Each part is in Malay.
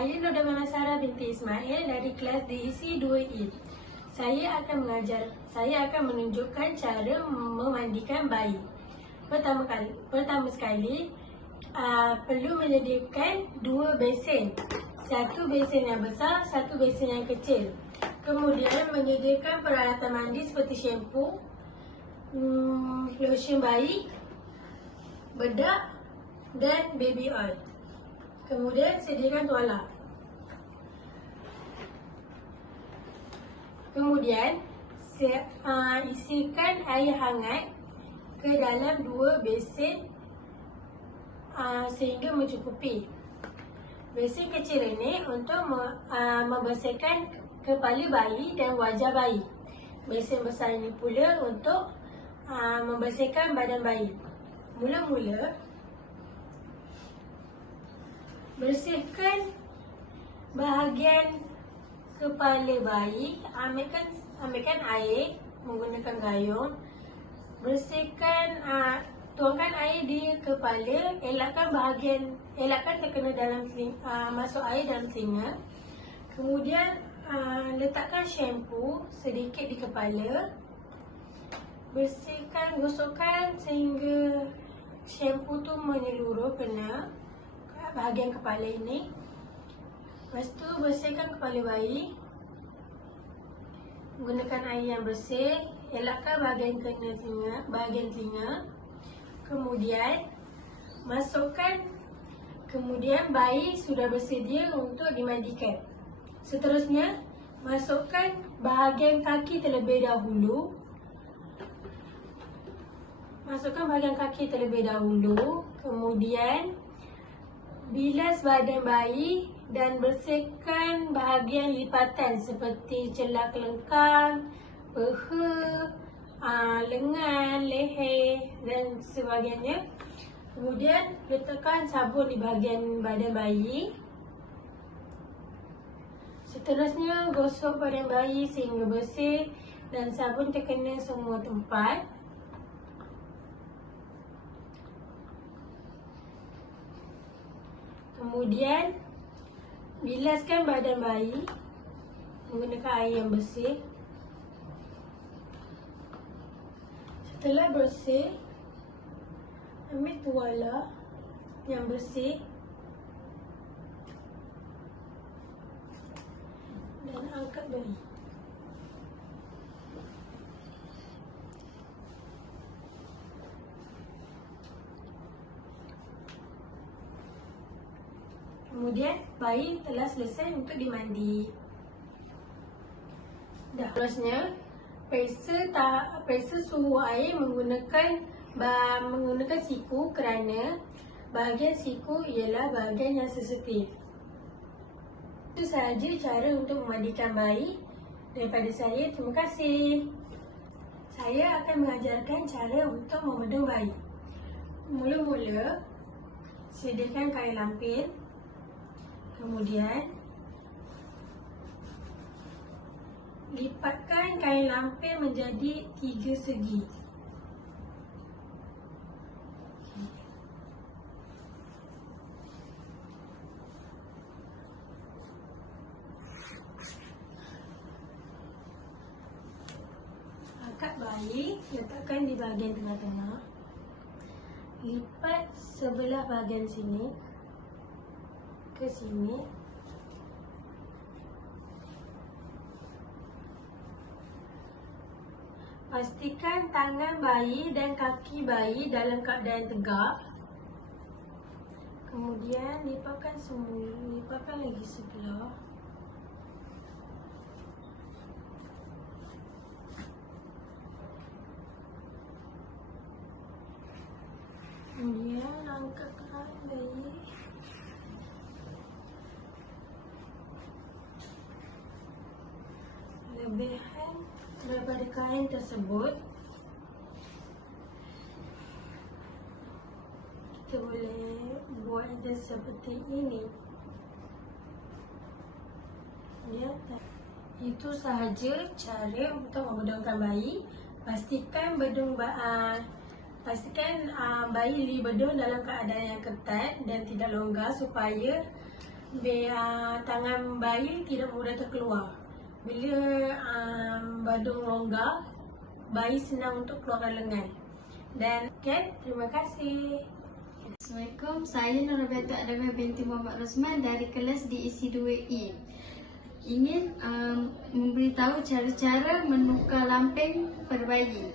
saya Noda Manasara binti Ismail dari kelas DEC 2E. Saya akan mengajar, saya akan menunjukkan cara memandikan bayi. Pertama kali, pertama sekali uh, perlu menyediakan dua besen. Satu besen yang besar, satu besen yang kecil. Kemudian menyediakan peralatan mandi seperti shampoo, hmm, lotion bayi, bedak dan baby oil. Kemudian sediakan tuala. Kemudian uh, isikan air hangat ke dalam dua besen uh, sehingga mencukupi. Besen kecil ini untuk uh, membersihkan kepala bayi dan wajah bayi. Besen besar ini pula untuk uh, membersihkan badan bayi. Mula-mula bersihkan bahagian kepala bayi ambilkan ambilkan air menggunakan gayung bersihkan uh, tuangkan air di kepala elakkan bahagian elakkan terkena dalam uh, masuk air dalam telinga. Kemudian uh, letakkan shampoo sedikit di kepala bersihkan gosokkan sehingga shampoo tu menyeluruh kena bahagian kepala ini. Lepas tu bersihkan kepala bayi. Gunakan air yang bersih. Elakkan bahagian telinga, bahagian telinga. Kemudian Masukkan. Kemudian bayi sudah bersedia untuk dimandikan. Seterusnya Masukkan bahagian kaki terlebih dahulu. Masukkan bahagian kaki terlebih dahulu. Kemudian Bilas badan bayi dan bersihkan bahagian lipatan seperti celah kelengkang, peha, aa, lengan, leher dan sebagainya. Kemudian letakkan sabun di bahagian badan bayi. Seterusnya gosok badan bayi sehingga bersih dan sabun terkena semua tempat. Kemudian bilaskan badan bayi menggunakan air yang bersih. Setelah bersih, ambil tuala yang bersih dan angkat bayi. Kemudian bayi telah selesai untuk dimandi. Dah. Terusnya, periksa tak periksa suhu air menggunakan menggunakan siku kerana bahagian siku ialah bahagian yang sensitif. Itu sahaja cara untuk memandikan bayi. Daripada saya, terima kasih. Saya akan mengajarkan cara untuk memedung bayi. Mula-mula, sediakan kain lampin Kemudian lipatkan kain lampin menjadi tiga segi. Angkat bayi, letakkan di bahagian tengah-tengah. Lipat sebelah bahagian sini ke sini. Pastikan tangan bayi dan kaki bayi dalam keadaan tegak. Kemudian lipatkan semua, lipatkan lagi sebelah Kemudian angkatkan bayi kelebihan daripada kain tersebut kita boleh buat dia seperti ini ya itu sahaja cara untuk membedungkan bayi pastikan bedung uh, pastikan uh, bayi dibedung dalam keadaan yang ketat dan tidak longgar supaya biar tangan bayi tidak mudah terkeluar. Bila um, badung longgar, bayi senang untuk keluarkan lengan. Dan okay, terima kasih. Assalamualaikum, saya Nora Betul Adamah binti Muhammad Rosman dari kelas DEC 2E. Ingin um, memberitahu cara-cara menukar lamping pada bayi.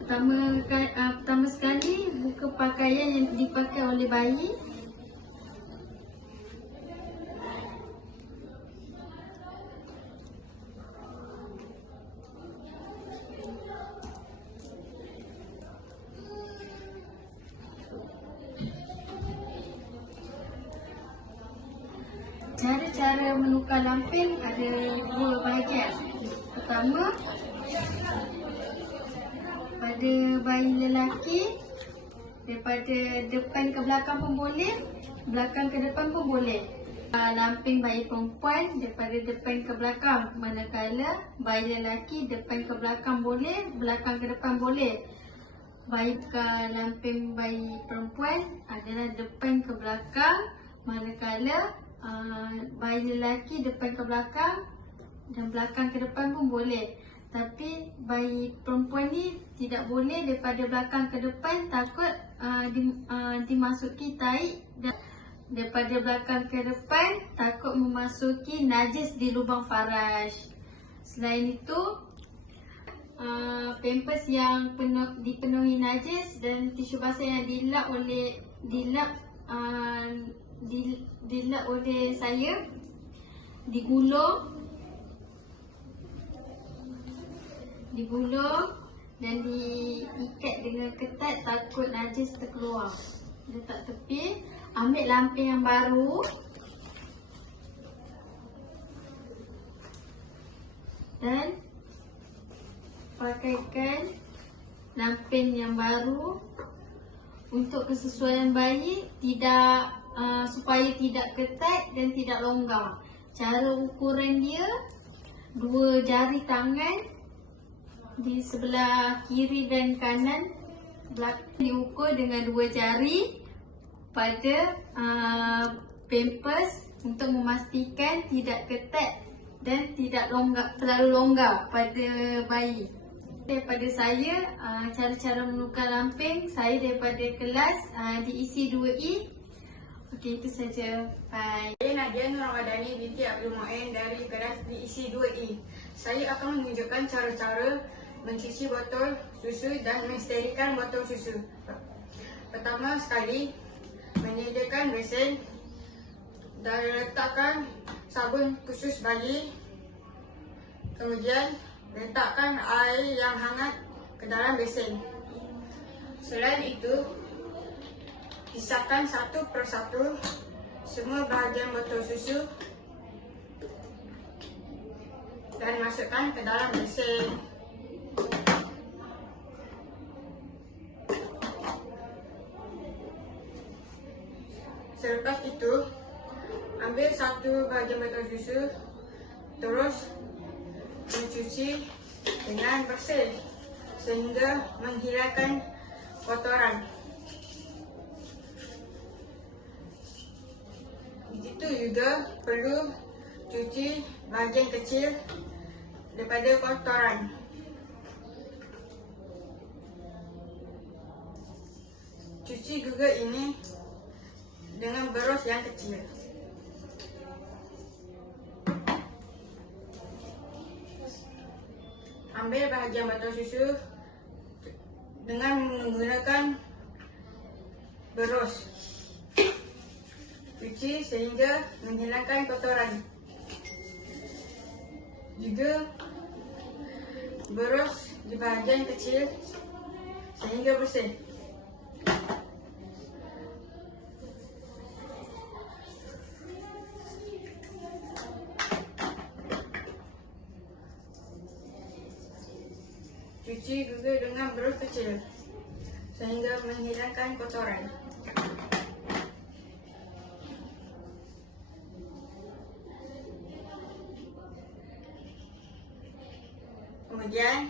Pertama, uh, pertama sekali, buka pakaian yang dipakai oleh bayi. Lampin ada dua bahagian. Pertama, pada bayi lelaki, daripada depan ke belakang pun boleh, belakang ke depan pun boleh. Lamping bayi perempuan daripada depan ke belakang, manakala bayi lelaki depan ke belakang boleh, belakang ke depan boleh. Bayi ke lamping bayi perempuan adalah depan ke belakang, manakala uh, bayi lelaki depan ke belakang dan belakang ke depan pun boleh. Tapi bayi perempuan ni tidak boleh daripada belakang ke depan takut uh, dimasuki tahi dan daripada belakang ke depan takut memasuki najis di lubang faraj. Selain itu, uh, pampers yang penuh, dipenuhi najis dan tisu basah yang dilap oleh dilap uh, dilap oleh saya digulung digulung dan diikat dengan ketat takut najis terkeluar. Letak tepi ambil lampin yang baru. Dan pakaikan lampin yang baru. Untuk kesesuaian bayi tidak uh, supaya tidak ketat dan tidak longgar. Cara ukuran dia dua jari tangan di sebelah kiri dan kanan diukur dengan dua jari pada uh, pampers untuk memastikan tidak ketat dan tidak longgar terlalu longgar pada bayi. Daripada saya, uh, cara-cara menukar lamping saya daripada kelas uh, di isi 2E Okey, itu saja. Bye. Saya Nadia Nur Ramadhani binti Abdul Mu'in dari kelas diisi 2E. Saya akan menunjukkan cara-cara mencuci botol susu dan mensterilkan botol susu. Pertama sekali, menyediakan besen dan letakkan sabun khusus bayi. Kemudian, letakkan air yang hangat ke dalam besen. Selain itu, Pisahkan satu persatu semua bahagian botol susu dan masukkan ke dalam mesin. Selepas itu, ambil satu bahagian botol susu terus mencuci dengan bersih sehingga menghilangkan kotoran. Juga perlu cuci bahagian kecil daripada kotoran. Cuci juga ini dengan beros yang kecil. Ambil bahagian botol susu dengan menggunakan beros cuci sehingga menghilangkan kotoran. Juga beros di bahagian kecil sehingga bersih. Cuci juga dengan beros kecil sehingga menghilangkan kotoran. kemudian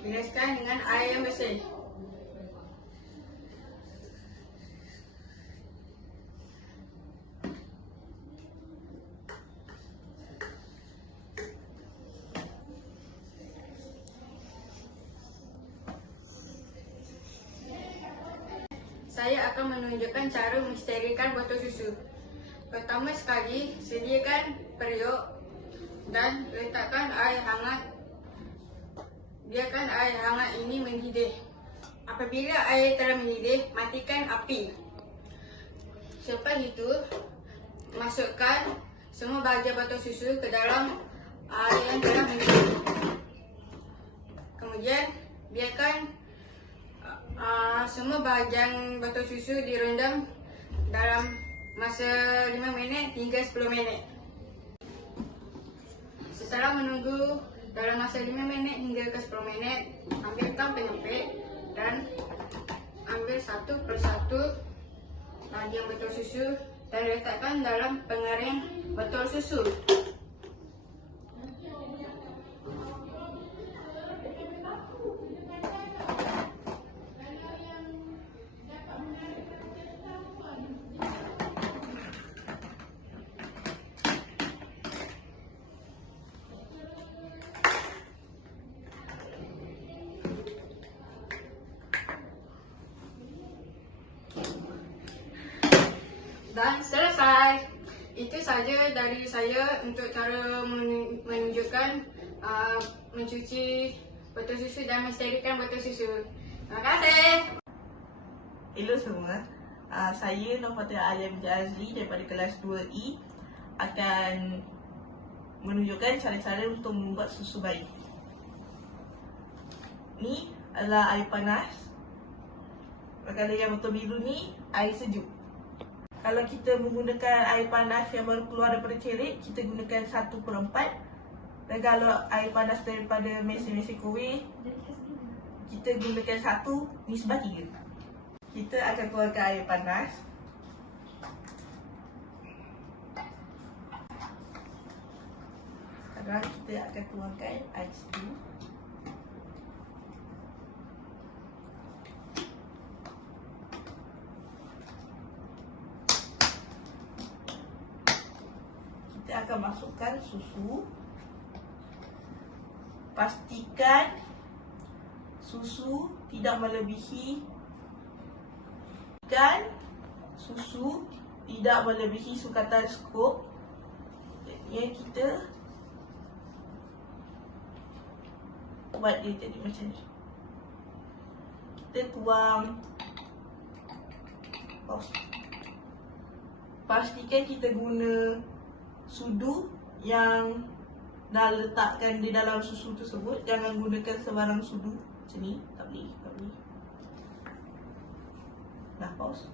bereskan dengan air yang bersih. Saya akan menunjukkan cara mensterilkan botol susu. Pertama sekali sediakan periuk dan letakkan air hangat Biarkan air hangat ini mendidih. Apabila air telah mendidih, matikan api. Selepas itu, masukkan semua bahagian botol susu ke dalam air yang telah mendidih. Kemudian, biarkan uh, semua bahagian botol susu direndam dalam masa 5 minit hingga 10 minit. Setelah menunggu dalam masa 5 minit hingga ke 10 minit, ambilkan penyempit dan ambil satu persatu bahagian botol susu dan letakkan dalam pengering botol susu. Saja dari saya untuk cara men- menunjukkan uh, mencuci botol susu dan mensterilkan botol susu. Terima kasih. Hello semua, uh, saya Nofatia Alia Jazli daripada kelas 2E akan menunjukkan cara-cara untuk membuat susu bayi. Ni adalah air panas. Kalau yang betul biru ni air sejuk. Kalau kita menggunakan air panas yang baru keluar daripada cerit, kita gunakan 1 per 4. Dan kalau air panas daripada mesin-mesin kowe, kita gunakan 1 nisbah 3. Kita akan keluarkan air panas. Sekarang kita akan keluarkan air sejuk. Kita akan masukkan susu. Pastikan susu tidak melebihi Pastikan susu tidak melebihi sukatan skop yang kita buat dia jadi macam ni. Kita tuang. Pastikan kita guna sudu yang dah letakkan di dalam susu tersebut. Jangan gunakan sebarang sudu macam ni. Tak boleh, tak boleh. Dah pause.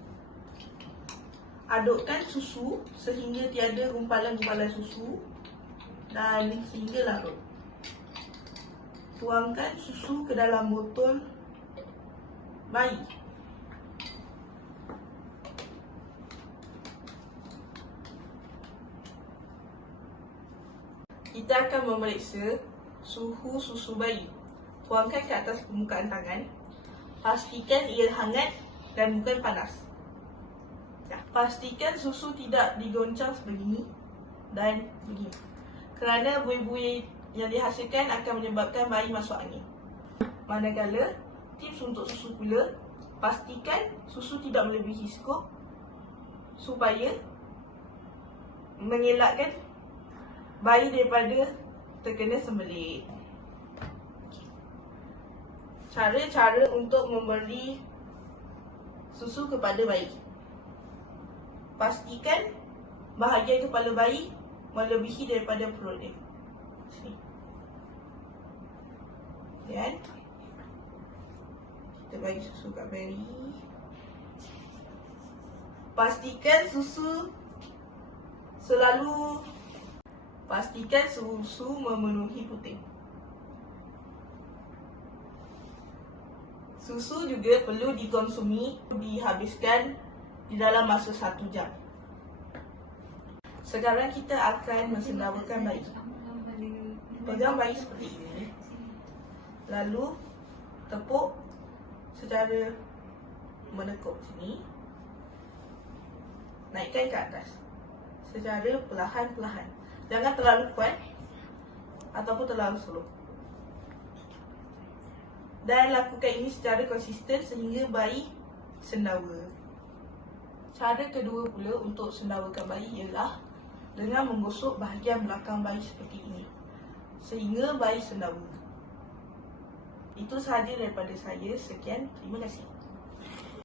Adukkan susu sehingga tiada gumpalan-gumpalan susu dan sehingga larut. Tuangkan susu ke dalam botol bayi. Kita akan memeriksa suhu susu bayi. Tuangkan ke atas permukaan tangan. Pastikan ia hangat dan bukan panas. Ya. Pastikan susu tidak digoncang sebegini dan begini. Kerana buih-buih yang dihasilkan akan menyebabkan bayi masuk angin. Manakala tips untuk susu pula, pastikan susu tidak melebihi skop supaya mengelakkan bayi daripada terkena sembelit. Cara-cara untuk memberi susu kepada bayi. Pastikan bahagian kepala bayi melebihi daripada perut dia. Dan kita bagi susu kat bayi. Pastikan susu selalu pastikan susu memenuhi puting. Susu juga perlu dikonsumi dihabiskan di dalam masa satu jam. Sekarang kita akan mensendawakan bayi. Pegang bayi seperti ini. Lalu tepuk secara menekuk sini. Naikkan ke atas. Secara perlahan-perlahan. Jangan terlalu kuat ataupun terlalu slow. Dan lakukan ini secara konsisten sehingga bayi sendawa. Cara kedua pula untuk sendawakan bayi ialah dengan menggosok bahagian belakang bayi seperti ini sehingga bayi sendawa. Itu sahaja daripada saya. Sekian. Terima kasih.